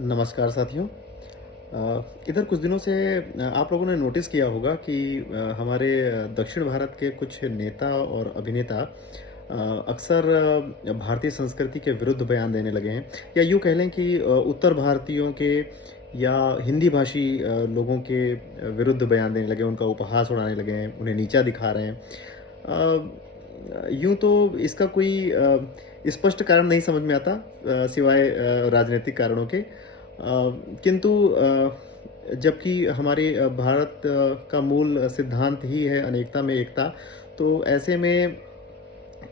नमस्कार साथियों। इधर कुछ दिनों से आप लोगों ने नोटिस किया होगा कि हमारे दक्षिण भारत के कुछ नेता और अभिनेता अक्सर भारतीय संस्कृति के विरुद्ध बयान देने लगे हैं, या यूँ कह लें कि उत्तर भारतीयों के या हिंदी भाषी लोगों के विरुद्ध बयान देने लगे हैं, उनका उपहास उड़ाने लगे हैं, उन्हें नीचा दिखा रहे हैं। यूँ तो इसका कोई स्पष्ट कारण नहीं समझ में आता, सिवाय राजनीतिक कारणों के। किंतु जबकि हमारे भारत का मूल सिद्धांत ही है अनेकता में एकता, तो ऐसे में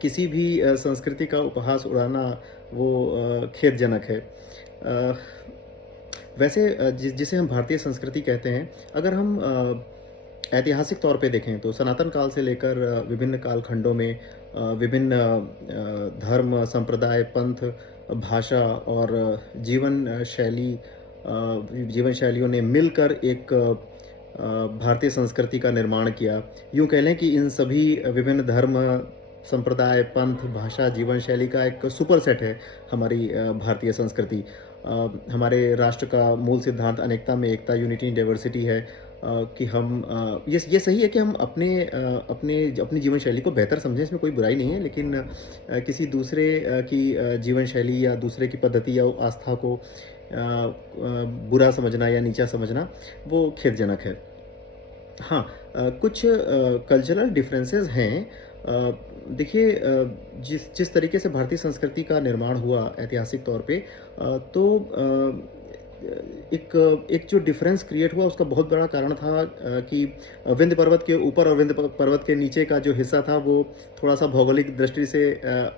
किसी भी संस्कृति का उपहास उड़ाना वो खेदजनक है। वैसे जिसे हम भारतीय संस्कृति कहते हैं, अगर हम ऐतिहासिक तौर पे देखें तो सनातन काल से लेकर विभिन्न कालखंडों में विभिन्न धर्म, संप्रदाय, पंथ, भाषा और जीवन शैलियों ने मिलकर एक भारतीय संस्कृति का निर्माण किया। यूँ कह लें कि इन सभी विभिन्न धर्म, संप्रदाय, पंथ, भाषा, जीवन शैली का एक सुपर सेट है हमारी भारतीय संस्कृति। हमारे राष्ट्र का मूल सिद्धांत अनेकता में एकता, यूनिटी इन डाइवर्सिटी है। कि हम ये सही है कि हम अपनी जीवन शैली को बेहतर समझें, इसमें कोई बुराई नहीं है, लेकिन किसी दूसरे की जीवन शैली या दूसरे की पद्धति या आस्था को बुरा समझना या नीचा समझना वो खेदजनक है। हाँ, कुछ कल्चरल डिफरेंसेस हैं। देखिए, जिस जिस तरीके से भारतीय संस्कृति का निर्माण हुआ ऐतिहासिक तौर पे, तो एक एक जो डिफरेंस क्रिएट हुआ उसका बहुत बड़ा कारण था कि विंध्य पर्वत के ऊपर और पर्वत के नीचे का जो हिस्सा था वो थोड़ा-सा भौगोलिक दृष्टि से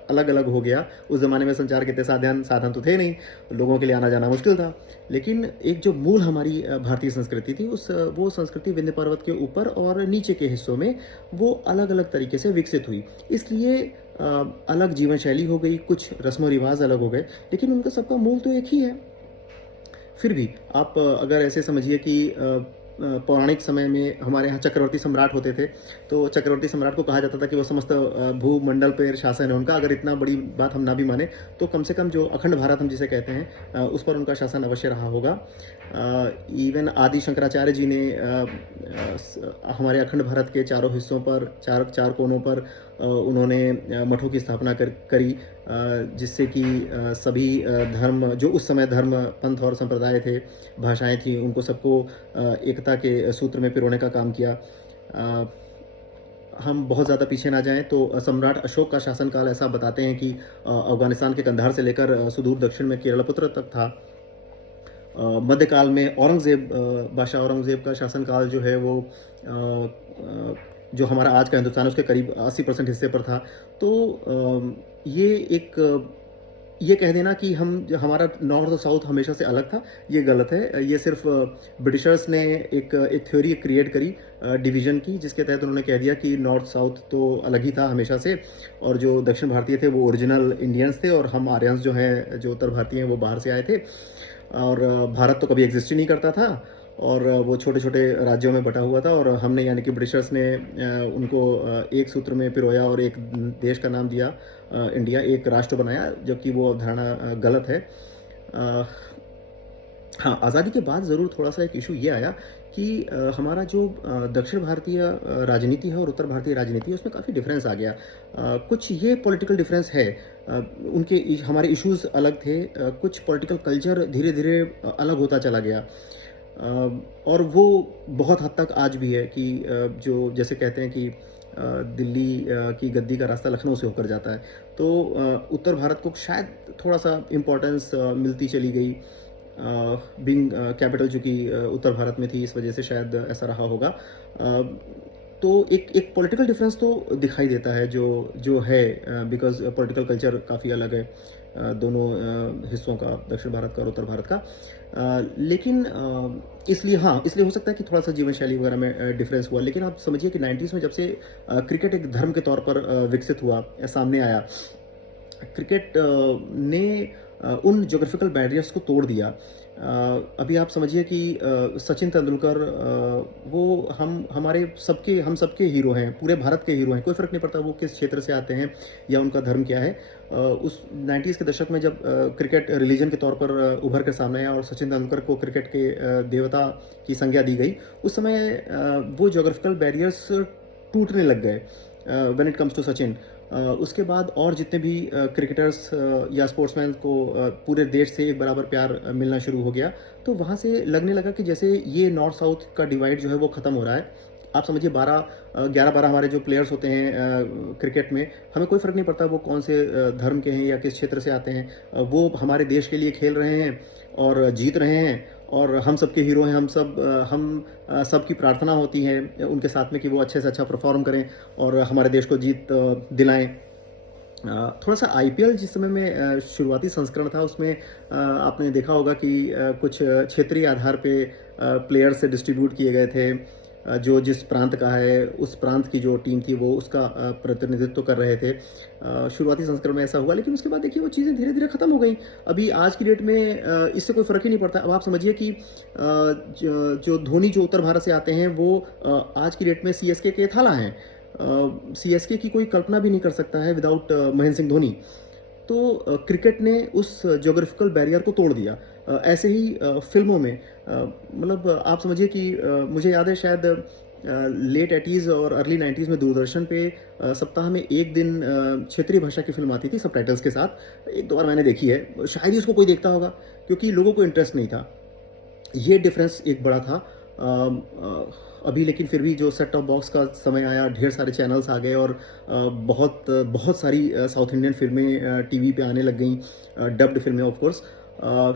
अलग-अलग हो गया। उस ज़माने में संचार के इतने साधन तो थे नहीं, लोगों के लिए आना-जाना मुश्किल था। लेकिन एक जो मूल हमारी भारतीय संस्कृति थी, वो संस्कृति विंध्य पर्वत के ऊपर और नीचे के हिस्सों में वो अलग-अलग तरीके से विकसित हुई। इसलिए अलग जीवन शैली हो गई, कुछ रस्म-रिवाज़ अलग हो गए, लेकिन उनका सबका मूल तो एक ही है। फिर भी आप अगर ऐसे समझिए कि पौराणिक समय में हमारे यहाँ चक्रवर्ती सम्राट होते थे, तो चक्रवर्ती सम्राट को कहा जाता था कि वो समस्त भूमंडल पर शासन है उनका। अगर इतना बड़ी बात हम ना भी माने, तो कम से कम जो अखंड भारत हम जिसे कहते हैं, उस पर उनका शासन अवश्य रहा होगा। इवन आदि शंकराचार्य जी ने हमारे अखंड भारत के चारों हिस्सों पर, चार कोनों पर उन्होंने मठों की स्थापना करी, जिससे कि सभी धर्म, जो उस समय धर्म, पंथ और संप्रदाय थे, भाषाएं थी, उनको सबको एकता के सूत्र में पिरोने का काम किया। हम बहुत ज़्यादा पीछे ना जाएं तो सम्राट अशोक का शासनकाल ऐसा बताते हैं कि अफ़गानिस्तान के कंधार से लेकर सुदूर दक्षिण में केरलापुत्र तक था। मध्यकाल में बादशाह औरंगज़ेब का शासनकाल जो है वो जो हमारा आज का हिंदुस्तान है उसके करीब 80% हिस्से पर था। तो ये कह देना कि हमारा नॉर्थ और साउथ हमेशा से अलग था, ये गलत है। ये सिर्फ ब्रिटिशर्स ने एक थ्योरी क्रिएट करी डिवीज़न की, जिसके तहत उन्होंने कह दिया कि नॉर्थ साउथ तो अलग ही था हमेशा से, और जो दक्षिण भारतीय थे वो ओरिजिनल इंडियंस थे, और हम आर्यंस जो हैं, जो उत्तर भारतीय हैं, वो बाहर से आए थे। और भारत तो कभी एग्जिस्ट ही नहीं करता था, और वो छोटे-छोटे राज्यों में बँटा हुआ था, और हमने, यानी कि ब्रिटिशर्स ने उनको एक सूत्र में पिरोया और एक देश का नाम दिया, इंडिया, एक राष्ट्र बनाया, जबकि वो अवधारणा गलत है। हाँ, आज़ादी के बाद ज़रूर थोड़ा-सा एक इश्यू ये आया कि हमारा जो दक्षिण भारतीय राजनीति है और उत्तर भारतीय राजनीति है, उसमें काफ़ी डिफरेंस आ गया। कुछ ये पॉलिटिकल डिफरेंस है, हमारे इश्यूज़ अलग थे, कुछ पॉलिटिकल कल्चर धीरे-धीरे अलग होता चला गया। और वो बहुत हद तक आज भी है कि जो जैसे कहते हैं कि दिल्ली की गद्दी का रास्ता लखनऊ से होकर जाता है, तो उत्तर भारत को शायद थोड़ा-सा इम्पोर्टेंस मिलती चली गई, बीइंग कैपिटल चूँकि उत्तर भारत में थी, इस वजह से शायद ऐसा रहा होगा। तो एक पॉलिटिकल डिफरेंस तो दिखाई देता है जो है, बिकॉज़ पॉलिटिकल कल्चर काफ़ी अलग है दोनों हिस्सों का, दक्षिण भारत का और उत्तर भारत का। लेकिन इसलिए हो सकता है कि थोड़ा-सा जीवन शैली वगैरह में डिफरेंस हुआ। लेकिन आप समझिए कि 90s में जब से क्रिकेट एक धर्म के तौर पर विकसित हुआ, सामने आया, क्रिकेट ने उन ज्योग्राफिकल बैरियर्स को तोड़ दिया। अभी आप समझिए कि सचिन तेंदुलकर वो हम सबके हीरो हैं, पूरे भारत के हीरो हैं, कोई फ़र्क नहीं पड़ता वो किस क्षेत्र से आते हैं या उनका धर्म क्या है। उस 90s के दशक में जब क्रिकेट रिलीजन के तौर पर उभर कर सामने आया और सचिन तेंदुलकर को क्रिकेट के देवता की संज्ञा दी गई, उस समय वो ज्योग्राफिकल बैरियर्स टूटने लग गए when it comes to Sachin. उसके बाद और जितने भी क्रिकेटर्स या स्पोर्ट्समैन को पूरे देश से एक बराबर प्यार मिलना शुरू हो गया, तो वहाँ से लगने लगा कि जैसे ये नॉर्थ साउथ का डिवाइड जो है वो ख़त्म हो रहा है। आप समझिए 11-12 हमारे जो प्लेयर्स होते हैं क्रिकेट में, हमें कोई फ़र्क नहीं पड़ता वो कौन से धर्म के हैं या किस क्षेत्र से आते हैं। वो हमारे देश के लिए खेल रहे हैं और जीत रहे हैं और हम सबके हीरो हैं। हम सबकी प्रार्थना होती है उनके साथ में कि वो अच्छे से अच्छा परफॉर्म करें और हमारे देश को जीत दिलाएं। थोड़ा-सा आईपीएल जिस समय में शुरुआती संस्करण था उसमें आपने देखा होगा कि कुछ क्षेत्रीय आधार पे प्लेयर्स डिस्ट्रीब्यूट किए गए थे। जो जिस प्रांत का है, उस प्रांत की जो टीम थी वो उसका प्रतिनिधित्व कर रहे थे। शुरुआती संस्करण में ऐसा हुआ, लेकिन उसके बाद देखिए वो चीज़ें धीरे-धीरे ख़त्म हो गई। अभी आज की डेट में इससे कोई फ़र्क ही नहीं पड़ता। अब आप समझिए कि जो धोनी जो उत्तर भारत से आते हैं वो आज की डेट में सीएसके के थाला हैं। सीएसके की कोई कल्पना भी नहीं कर सकता है विदाउट महेंद्र सिंह धोनी। तो क्रिकेट ने उस ज्योग्राफिकल बैरियर को तोड़ दिया। ऐसे ही फ़िल्मों में मतलब आप समझिए कि मुझे याद है शायद लेट 80s और अर्ली 90s में दूरदर्शन पे सप्ताह में 1 दिन क्षेत्रीय भाषा की फ़िल्म आती थी सबटाइटल्स के साथ। 1-2 बार मैंने देखी है। शायद ही उसको कोई देखता होगा क्योंकि लोगों को इंटरेस्ट नहीं था। ये डिफरेंस एक बड़ा था। अभी लेकिन फिर भी जो सेट टॉप बॉक्स का समय आया, ढेर सारे चैनल्स आ गए और बहुत बहुत सारी साउथ इंडियन फ़िल्में टीवी पे आने लग गईं, डब्ड फ़िल्में ऑफ कोर्स।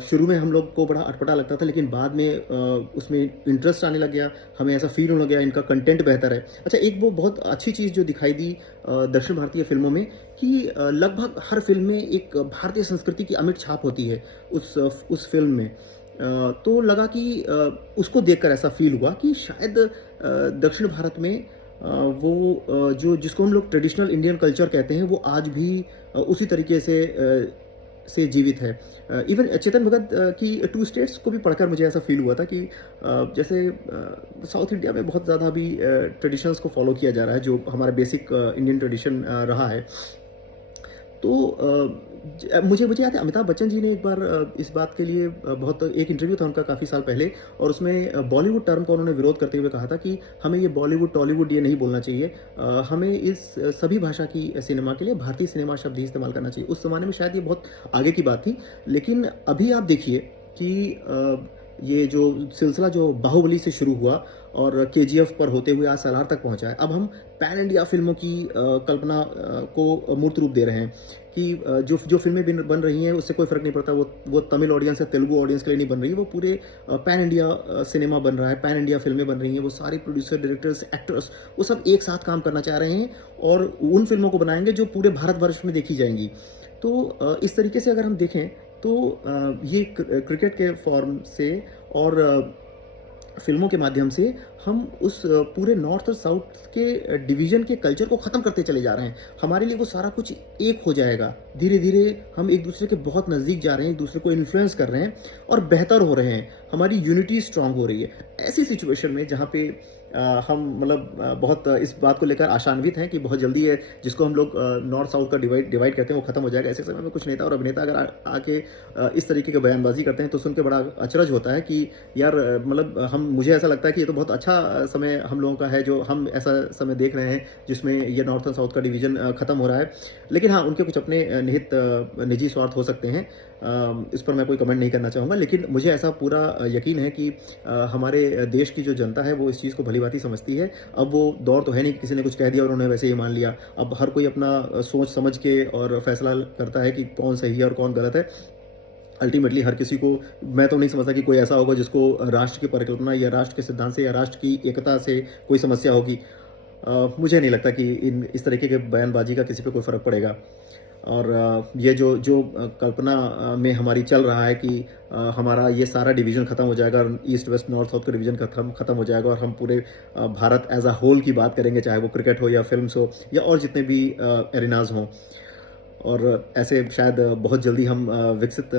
शुरू में हम लोग को बड़ा अटपटा लगता था, लेकिन बाद में उसमें इंटरेस्ट आने लग गया, हमें ऐसा फ़ील होने लग गया इनका कंटेंट बेहतर है। अच्छा, एक वो बहुत अच्छी चीज़ जो दिखाई दी दक्षिण भारतीय फ़िल्मों में कि लगभग हर फ़िल्म में एक भारतीय संस्कृति की अमिट छाप होती है उस फ़िल्म में। तो लगा कि उसको देखकर ऐसा फ़ील हुआ कि शायद दक्षिण भारत में जो जिसको हम लोग ट्रेडिशनल इंडियन कल्चर कहते हैं वो आज भी उसी तरीके से जीवित है। इवन चेतन भगत की टू स्टेट्स को भी पढ़कर मुझे ऐसा फ़ील हुआ था कि जैसे साउथ इंडिया में बहुत ज़्यादा अभी ट्रेडिशंस को फ़ॉलो किया जा रहा है जो हमारा बेसिक इंडियन ट्रेडिशन रहा है। तो मुझे याद है अमिताभ बच्चन जी ने एक बार इस बात के लिए बहुत एक इंटरव्यू था उनका काफ़ी साल पहले और उसमें बॉलीवुड टर्म का उन्होंने विरोध करते हुए कहा था कि हमें ये बॉलीवुड, टॉलीवुड ये नहीं बोलना चाहिए। हमें इस सभी भाषा की सिनेमा के लिए भारतीय सिनेमा शब्द ही इस्तेमाल करना चाहिए। उस ज़माने में शायद ये बहुत आगे की बात थी, लेकिन अभी आप देखिए कि ये जो सिलसिला जो बाहुबली से शुरू हुआ और केजीएफ पर होते हुए आज सलार तक पहुँचा है। अब हम पैन इंडिया फ़िल्मों की कल्पना को मूर्त रूप दे रहे हैं कि जो फ़िल्में बन रही हैं उससे कोई फ़र्क नहीं पड़ता वो तमिल ऑडियंस या तेलुगु ऑडियंस के लिए नहीं बन रही है, वो पूरे पैन इंडिया सिनेमा बन रहा है, पैन इंडिया फ़िल्में बन रही हैं। वो सारे प्रोड्यूसर, डायरेक्टर्स, एक्टर्स वो सब एक साथ काम करना चाह रहे हैं और उन फ़िल्मों को बनाएँगे जो पूरे भारतवर्ष में देखी जाएँगी। तो इस तरीके से अगर हम देखें तो ये क्रिकेट के फॉर्म से और फ़िल्मों के माध्यम से हम उस पूरे नॉर्थ और साउथ के डिवीज़न के कल्चर को ख़त्म करते चले जा रहे हैं। हमारे लिए वो सारा कुछ एक हो जाएगा। धीरे-धीरे हम एक-दूसरे के बहुत नज़दीक जा रहे हैं, एक-दूसरे को इन्फ्लुएंस कर रहे हैं और बेहतर हो रहे हैं। हमारी यूनिटी स्ट्रॉन्ग हो रही है। ऐसी सिचुएशन में जहाँ पे हम मतलब बहुत इस बात को लेकर आशान्वित हैं कि बहुत जल्दी ये जिसको हम लोग नॉर्थ साउथ का डिवाइड कहते हैं वो ख़त्म हो जाएगा। ऐसे समय में कुछ नेता और अभिनेता अगर आके इस तरीके की बयानबाज़ी करते हैं तो सुन के बड़ा अचरज होता है कि यार मतलब मुझे ऐसा लगता है कि ये तो बहुत अच्छा समय हम लोगों का है जो हम ऐसा समय देख रहे हैं जिसमें ये नॉर्थ और साउथ का डिवीज़न ख़त्म हो रहा है। लेकिन हाँ, उनके कुछ अपने निहित निजी स्वार्थ हो सकते हैं। इस पर मैं कोई कमेंट नहीं करना चाहूँगा, लेकिन मुझे ऐसा पूरा यकीन है कि हमारे देश की जो जनता है वो इस चीज़ को भली-भाँति समझती है। अब वो दौर तो है नहीं कि किसी ने कुछ कह दिया और उन्होंने वैसे ही मान लिया। अब हर कोई अपना सोच समझ के और फैसला करता है कि कौन सही है और कौन गलत है। अल्टीमेटली हर किसी को मैं तो नहीं समझता कि कोई ऐसा होगा जिसको राष्ट्र की परिकल्पना या राष्ट्र के सिद्धांत से या राष्ट्र की एकता से कोई समस्या होगी। मुझे नहीं लगता कि इस तरीके के बयानबाजी का किसी पे कोई फ़र्क पड़ेगा। और ये जो कल्पना में हमारी चल रहा है कि हमारा ये सारा डिवीज़न ख़त्म हो जाएगा, ईस्ट वेस्ट नॉर्थ साउथ का डिवीज़न ख़त्म हो जाएगा और हम पूरे भारत एज़ अ होल की बात करेंगे, चाहे वो क्रिकेट हो या फ़िल्म्स हो या और जितने भी एरिनाज़ हों। और ऐसे शायद बहुत जल्दी हम विकसित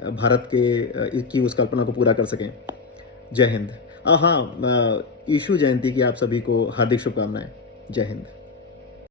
भारत की उस कल्पना को पूरा कर सकें। जय हिंद। हाँ, ईशु जयंती की आप सभी को हार्दिक शुभकामनाएं। जय हिंद।